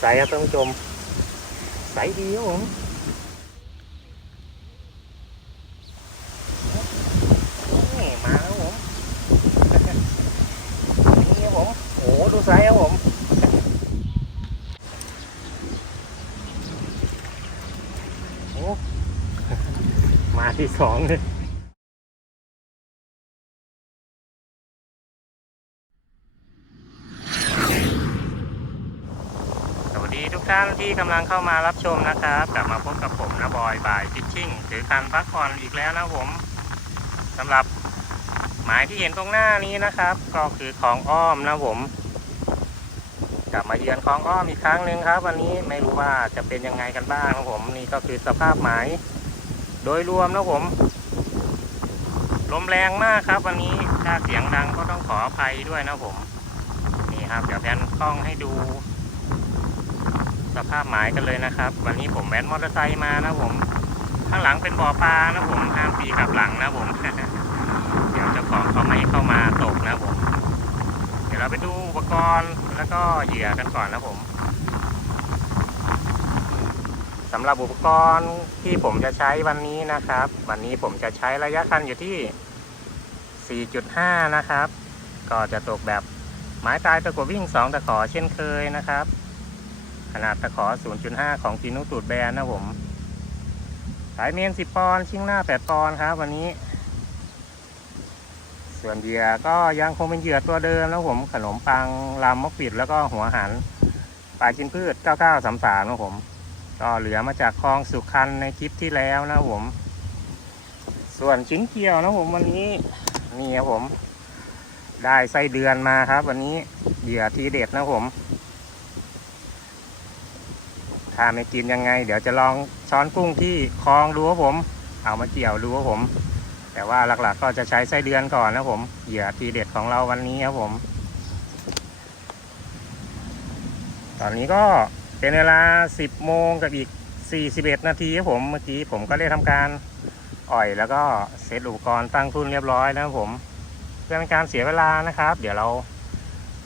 ใสครับท่านผู้ชม ใสดีครับผมนี่มาแล้วผมนี่ครับผมโอ้ดูไซส์ครับผมโอ้มาที่สองเลย สวัสดีทุกท่านที่กำลังเข้ามารับชมนะครับ กลับมาพบกับผมนะบอยบายฟิชชิ่งถือการพักผ่อนอีกแล้วนะผมสำหรับหมายที่เห็นตรงหน้านี้นะครับ ก็คือคลองอ้อมนะผม กลับมาเยือนคลองอ้อมอีกครั้งหนึ่งครับ วันนี้ไม่รู้ว่าจะเป็นยังไงกันบ้างนะผม นี่ก็คือสภาพหมาย โดยรวมนะผมลมแรงมากครับ วันนี้ถ้าเสียงดังก็ต้องขออภัยด้วยนะผม นี่ครับเดี๋ยวแพนกล้องให้ดู สภาพหมายกันเลยนะครับ วันนี้ผมแว้นมอเตอร์ไซค์มานะผม ข้างหลังเป็นบ่อปลานะผมห้ามตีกลับหลังนะผม เดี๋ยวเจ้าของเขาไม่เข้ามาตกนะผม เดี๋ยวเราไปดูอุปกรณ์แล้วก็เหยื่อกันก่อนนะผมสำหรับอุปกรณ์ที่ผมจะใช้วันนี้นะครับ วันนี้ผมจะใช้ระยะคันอยู่ที่ 4.5 นะครับ ก็จะตกแบบไม้ตายตะกั่ววิ่ง 2 ตะขอเช่นเคยนะครับ ขนาดตะขอ 0.5 ของจีนุตูดแบนนะผม สายเมน 10 ปอนด์ชิงหน้า 8 ปอนด์ครับวันนี้ ส่วนเหยื่อก็ยังคงเป็นเหยื่อตัวเดิมนะผมขนมปังลำมะปิดแล้วก็หัวหันปลากินพืช 9933นะผม ก็เหลือมาจากคลองสุขันในคลิปที่แล้วนะผม ส่วนชิ้นเกี่ยวนะผมวันนี้นี่ครับผม ได้ไส้เดือนมาครับ วันนี้เหยื่อทีเด็ดนะผม ถ้าไม่กินยังไง เดี๋ยวจะลองช้อนกุ้งที่คลองดูครับผม เอามาเกี่ยวดูครับผม แต่ว่าหลักๆก็จะใช้ไส้เดือนก่อนนะผมเหยื่อทีเด็ดของเราวันนี้ครับผม ตอนนี้ก็เป็นเวลา 10 โมงกับอีก 41 นาทีครับผมเมื่อกี้ผมก็ได้ทำการอ่อยแล้วก็เซตอุปกรณ์ตั้งทุนเรียบร้อยนะครับผม เพื่อเป็นการเสียเวลานะครับ เดี๋ยวเรา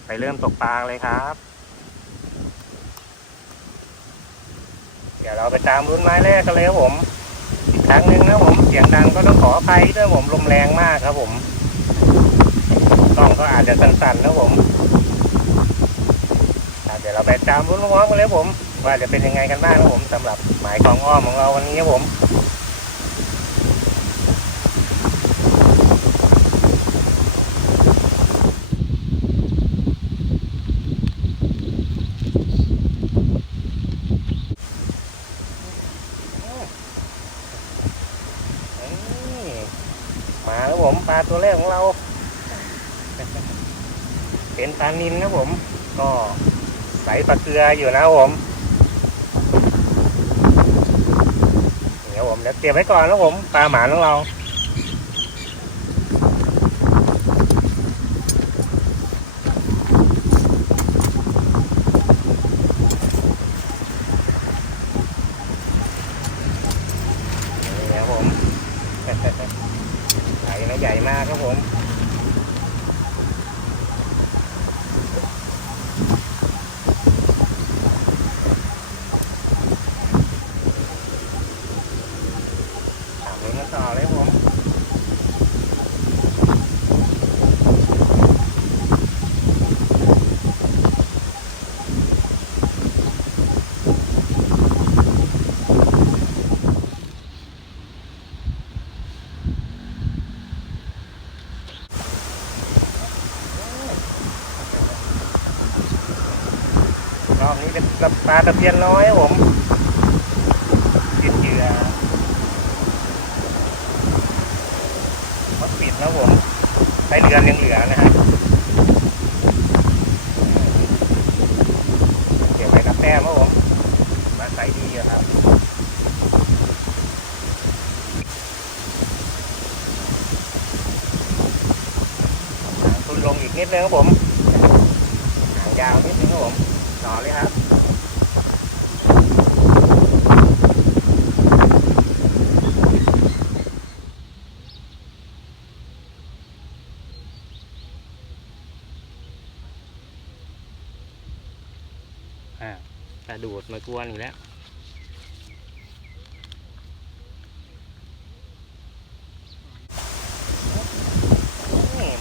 ไปเริ่มตกปลาเลยครับ ดี๋ยวเราไปตามรุ่นไม้แรกกันเลยครับผมอีกครั้งหนึ่งนะผมเสียงดังก็ต้องขออภัยด้วยผมลมแรงมากครับผมกล้องก็อาจจะสั่นๆนะผมเดี๋ยวเราไปตามรุ่นพร้อมกันเลยครับผม ว่าจะเป็นยังไงกันบ้างนะผมสำหรับหมายกองอ้อมของเราวันนี้ครับผม นี่มาแล้วผมปลาตัวแรกของเรา เป็นปลานินนะผม ก็ใส่ปลาเกลืออยู่นะผมเดี๋ยวผมเดี๋ยวเตรียมไว้ก่อนนะผมปลาหมาของเรานี่ครับผมใหญ่นะใหญ่มากครับผม ถามลุ้นกันต่อเลยครับผม ร อบปลาตะเพียนน้อยผมกินเหยื่อมัดปิดนะผมใช้เรือนยังเหลือนะฮะเก็บไว้นับแต้มครับผมมาใส่ดีครับทุนลงอีกนิดนึงครับผมหางยาวนิดนึงครับผม ต่อเลยครับ อ่า กระโดูดมากวนอีกแล้ว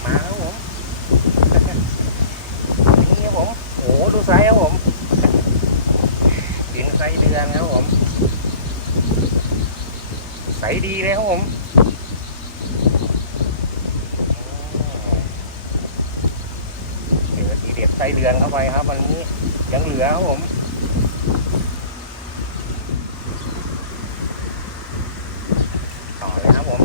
มาแล้วผมนี่ครับผมโอ้ดูไซส์ครับผมกินไซส์เดือนครับผมไซส์ดีเลยครับผมเจอทีเด็ดไส้เดือนเข้าไปครับ วันนี้ยังเหลือครับผม ต่อเลยครับผม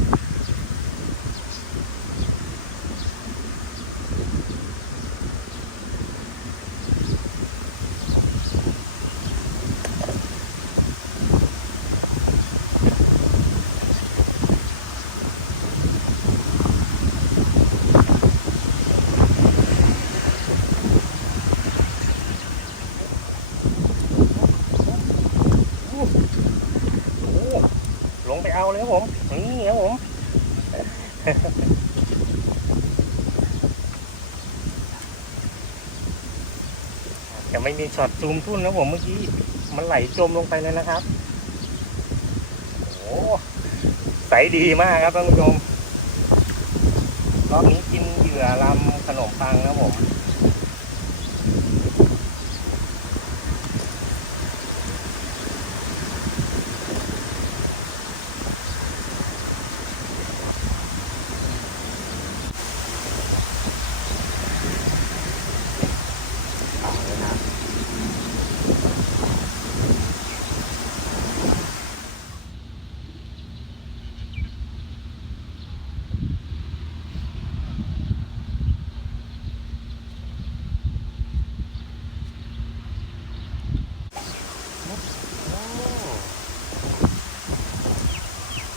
โอ้ลงไป เอาเลยครับผม นี่ครับผมจะไม่มีช็อตซูมทุ่นนะผมเมื่อกี้ มันไหลจมลงไปเลยนะครับ โอ้ใสดีมากครับท่านผู้ชมรอบนี้กินเหยื่อลำขนมปังนะผม ต่อเลยครับ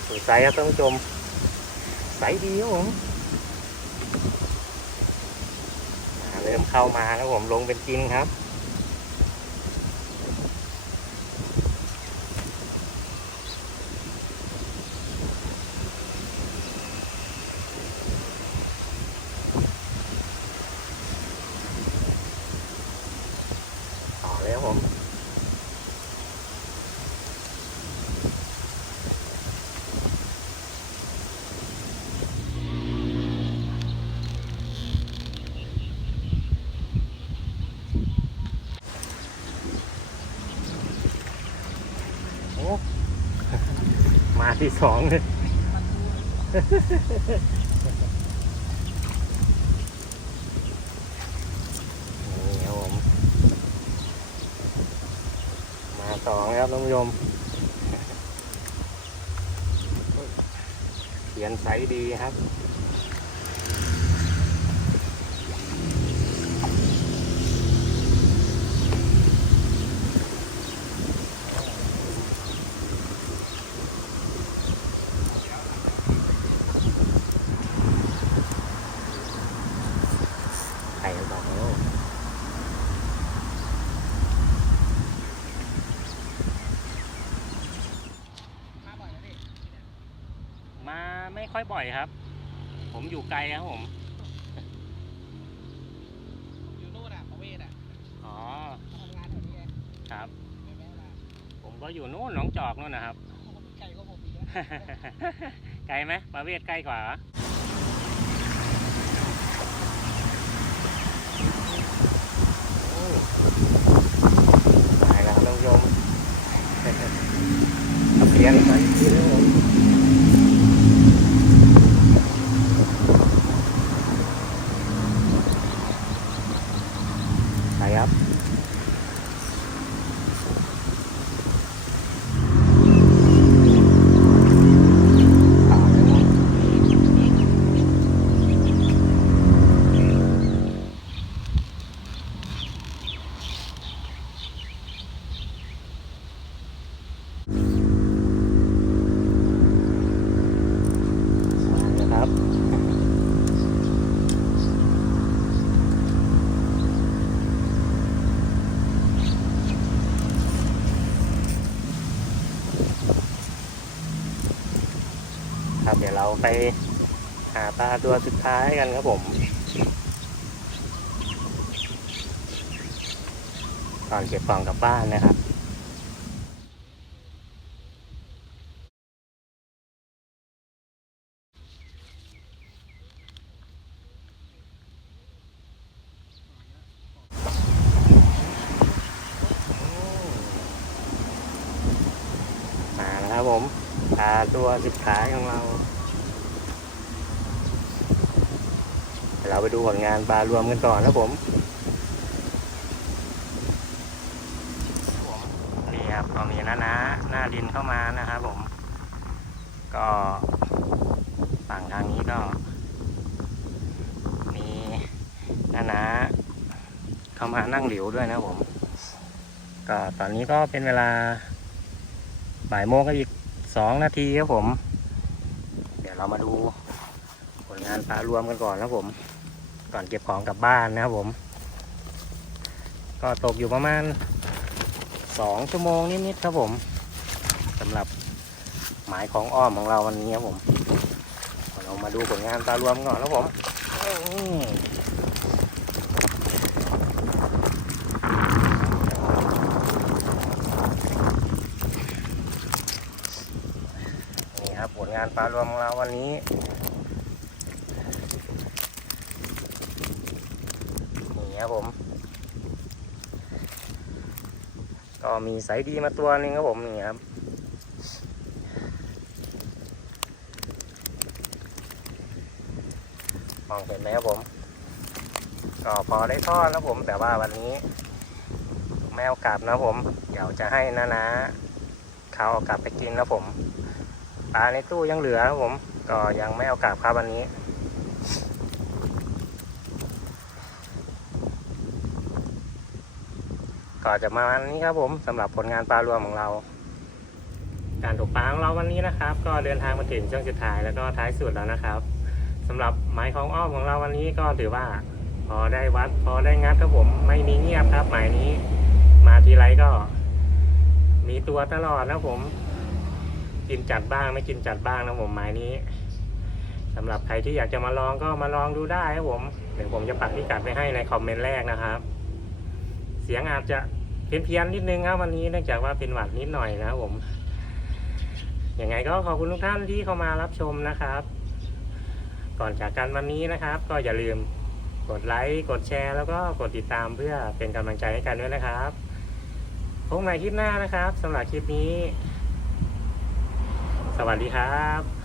สวย ใจครับท่านผู้ชม ใสดีครับผมอ่เริ่มเข้ามาแล้วผมลงเป็นกินครับ ต่อเลยครับผม โอ้ มา ที่สองเลยนี่ครับผม มาสองครับท่านผู้ชมเขียนไซส์ดีครับ ไข่สองลูกมา ไม่ค่อยบ่อยครับ ผมอยู่ไกลครับผมอยู่นู่นอะประเวศอะอ๋อทำงานแถวนี้ไงครับ ไม่แม่ละผมก็อยู่นู่นหนองจอกนู่นนะครับไกลก็ผมอีกนะไกลไหมประเวศใกล้กว่าเหรอโอ้ตายแล้วท่านผู้ชมเปลี่ยนไปทีแล้วผมไปครับ ต่อเลยผมนะครับ ครับ เดี๋ยวเราไปหาปลาตัวสุดท้ายกันครับผมไปก่อนเก็บกล่องกลับบ้านนะครับ มาแล้วครับผมาตัวสุดท้ายของเรา เราไปดูผลงานปลารวมกันก่อนนะผมนี่ครับก็มีน้านะหน้าดินเข้ามานะครับผม ก็ฝั่งทางนี้ก็ มีน้านะเข้ามานั่งหลิวด้วยนะผม ก็ตอนนี้ก็เป็นเวลาบ่ายโมงก็อีก สองนาทีครับผม เดี๋ยวเรามาดูผลงานปลารวมกันก่อนนะผม ก่อนเก็บของกลับบ้านนะครับผม ก็ตกอยู่ประมาณสองชั่วโมงนิดๆครับผมสำหรับหมายของอ้อมของเราวันนี้ครับผมเรามาดูผลงานปลารวมก่อนนะผมอืมนี่ครับผลงาน ปลารวมของเราวันนี้นี่ครับผม ก็มีไซส์ดีมาตัวหนึงครับผมนี่ครับมองเห็นไหมครับผม ก็พอได้ทอดแล้วผมแต่ว่าวันนี้ แมวกลับนะผม เดี๋ยวจะให้นะนะเขาเอากลับไปกินนะผม ปลาในตู้ยังเหลือครับผม ก็ยังไม่เอากลับครับวันนี้ ก็จะมาวันนี้ครับผมสำหรับผลงานปลารวมของเรา การตกปลาของเราวันนี้นะครับ ก็เดินทางมาถึงช่วงสุดท้ายแล้วก็ท้ายสุดแล้วนะครับสำหรับหมายของอ้อมของเราวันนี้ก็ถือว่าพอได้วัดพอได้งัดครับผมไม่มีเงียบครับหมายนี้ มาทีไรก็ มีตัวตลอดนะผม กินจัดบ้างไม่กินจัดบ้างนะผมหมายนี้สำหรับใครที่อยากจะมาลองก็มาลองดูได้ครับผมเดี๋ยวผมจะปักพิกัดไว้ให้ในคอมเมนต์แรกนะครับ เสียงอาจจะเพี้ยนเพียนๆนิดนึงครับวันนี้เนื่องจากว่าเป็นหวัดนิดหน่อยนะครับผมยังไงก็ขอบคุณทุกท่านที่เข้ามารับชมนะครับ ก่อนจากกันวันนี้นะครับ ก็อย่าลืมกดไลค์กดแชร์ แล้วก็กดติดตามเพื่อเป็นกำลังใจให้กันด้วยนะครับพบใหม่คลิปหน้านะครับสำหรับคลิปนี้ สวัสดีครับ